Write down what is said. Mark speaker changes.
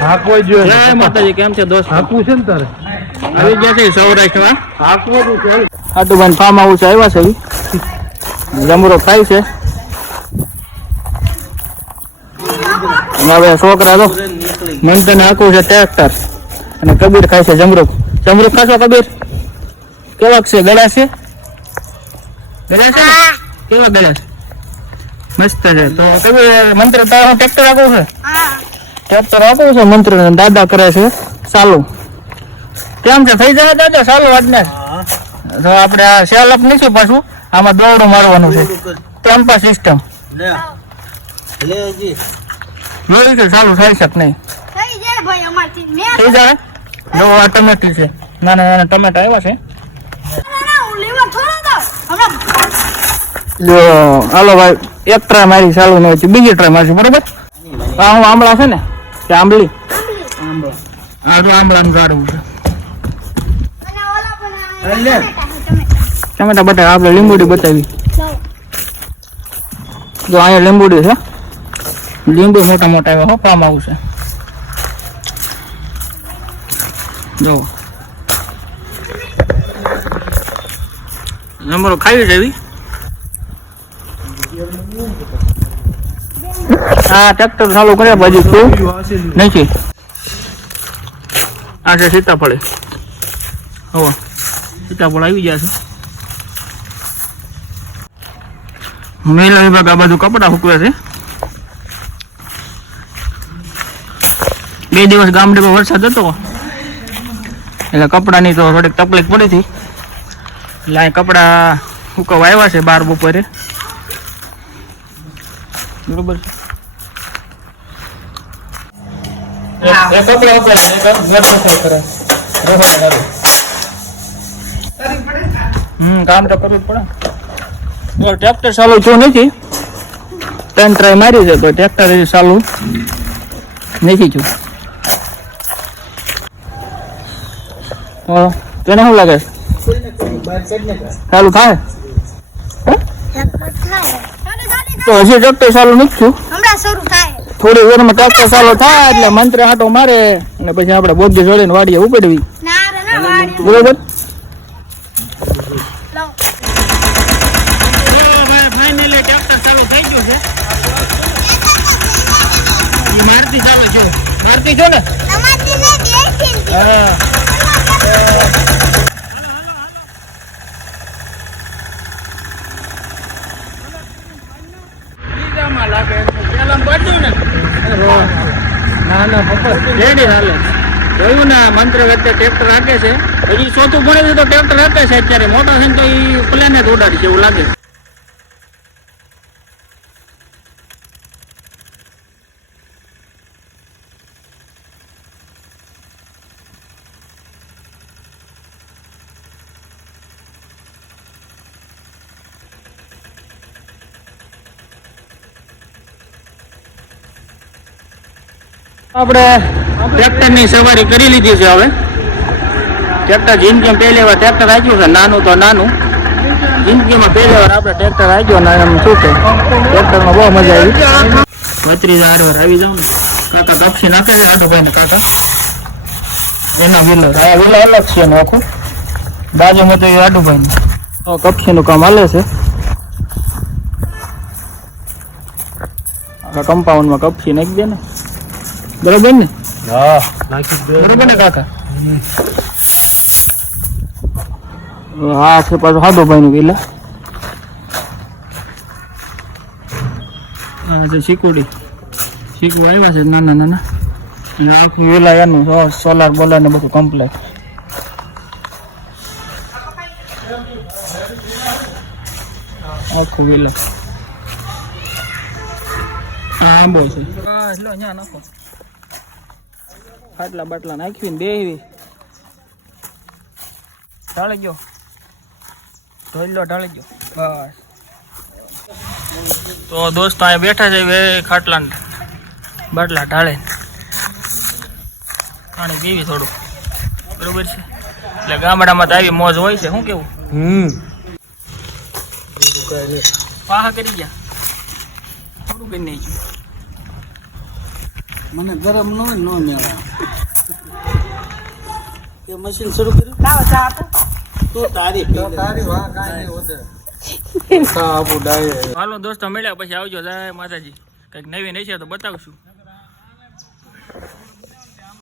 Speaker 1: હાંકવો જોઈએ.
Speaker 2: માતાજી કેમ છે દોસ્ત?
Speaker 1: હાંકવું છે ને તારે?
Speaker 2: આવી ગયા છે સૌરાષ્ટ્રમાં.
Speaker 1: હાંકવાનું છે.
Speaker 2: આટુભાઈ ફાર્મ હાઉસ આવ્યા છે જમરો ખાય છે. અને હવે છોકરા તો મંતન આખું છે ટ્રેક્ટર અને કબીર ખાય છે જમરૂક. જમરૂક ખાશો કબીર? કેવાક છે? ગળા છે? ગળા છે? કેવા ગળા છે? મસ્ત છે. તો કબીર મંત્ર તારો ટ્રેક્ટર આખું છે? ટ્રેક્ટર આખું છે મંત્ર દાદા કરે છે. ચાલુ. કેમ છે થઈ જાય દાદા ચાલુ આજને. તો આપણે આ સેલ અપ નીચું પાછું. આમાં દોરડું મારવાનું છે. ટેમ્પા સિસ્ટમ. જોયું છે ચાલુ થઈ શક નહીં.
Speaker 3: થઈ જાય ભાઈ અમારથી. મેં
Speaker 2: થઈ જાય? જો આ ટમેટી છે. નાના નાના ટમેટા આવ્યા છે. હાલો ભાઈ એક ટ્રાય મારી ચાલુ નહીં બીજી ટ્રાય મારશું બરોબર? આ હું આંબળા છે ને? કે આંબલી. આંબળા આ જો આંબળાનું ઝાડવું છે.
Speaker 3: અને ઓલા પણ આ ટમેટા,
Speaker 2: બટાકા આપણે લીંબુડી બતાવી. જો અહીંયા લીંબુડી છે. લીંબુ મોટા મોટા એવા હો આવશે જો. નંબરો ખાવી જેવી હા ટ્રેક્ટર ચાલુ કર્યા બાજુ તું? નથી આ છે સીતાફળી. હવે. સીતાફળ આવી ગયા છે. મહિલા વિભાગ આ બાજુ કપડા સૂકવે છે. બે દિવસ ગામડેમાં વરસાદ હતો. એટલે કપડાની તો થોડીક તકલીફ પડી હતી. એટલે અહીં કપડા સુકવવા આવ્યા છે બાર બપોરે. બરોબર છે. એ કપડા ઉપર કરે હમ કામ તો કરવું જ પડે. ટ્રેક્ટર ચાલુ થયું નથી? ત્રણ ટ્રાય મારી છે તો ટ્રેક્ટર ચાલુ નથી થયું. તને શું લાગે? છે? ચાલુ થાય? તો હજી ટ્રેક્ટર ચાલુ નથી થયું?
Speaker 3: હમણાં શરૂ થાય.
Speaker 2: થોડી વારમાં ટ્રેક્ટર ચાલુ થાય એટલે મંત્ર આટો મારે અને પછી આપણે બોધી જોડીને વાડીએ ઉપડવી.
Speaker 3: ના રે ના વાડી
Speaker 2: બરોબર?
Speaker 3: લાવ
Speaker 2: ફાઇનલી થઈ ગયું છે મારતી ચાલે જો. મારતી છો ને
Speaker 3: તમારી ને દેખી
Speaker 2: હા ના. ના પપ્પા હાલે. જોયું ને મંત્ર વચ્ચે ટ્રેક્ટર રાખે છે. હજી ચોથું ભણે છે તો ટ્રેક્ટર રાખે છે અત્યારે. મોટા છે ને તો એ પ્લેને જ ઉડાડી છે એવું લાગે છે. આપણે ટ્રેક્ટરની સવારી કરી લીધી છે હવે. ટ્રેક્ટર જિંદગીમાં પહેલી વાર ટ્રેક્ટર આવ્યું છે, નાનું તો નાનું. જિંદગીમાં પહેલી વાર આપણે ટ્રેક્ટર આવ્યો ને એમ શું છે ટ્રેક્ટરમાં બહુ મજા આવી. બત્રીસ હાર વાર આવી જાવ ને. કાકા કપસી નાખે છે આટો ને કાકા? એના વિલર. આ વિલર અલગ છે એનું આખું. બાજુમાં તો એ આડુભાઈ તો કપસીનું કામ હાલે છે. કમ્પાઉન્ડમાં કપસી નાખી દે ને. બરોબર ને?
Speaker 1: હા નાખી દે.
Speaker 2: બરોબર ને કાકા? હા છે પાછું સાદો ભાઈ નું હા છે શીકુડી શીકુ આવ્યા છે નાના નાના. આખું વેલા એનું સોલાર બોલાર ને બધું કમ્પ્લેટ આખું વેલા. હા આંબો છે. હા લો અહીંયા નાખો. ખાટલા બાટલા નાખીને બેહવી ઢાળી ગયો. ધોઈ ઢાળી ગયો. બસ. તો દોસ્તો અહીંયા બેઠા છે બે ખાટલા બાટલા ઢાળે પાણી પીવી થોડું. બરોબર છે? એટલે ગામડામાં તો આવી મોજ હોય છે શું કેવું?
Speaker 1: હમ.
Speaker 2: પાહા કરી ગયા. થોડું કરી નાખ્યું.
Speaker 4: મને ગરમ ન હોય ન મેળા. એ મશીન શરૂ કર્યું?
Speaker 5: લાવો ચા આપો.
Speaker 4: તો તારી તારી વાહ કાંઈ હોતે.
Speaker 2: હાલો દોસ્તો મળ્યા પછી આવજો જાય માતાજી. કંઈક નવી નહીં છે તો બતાવશું.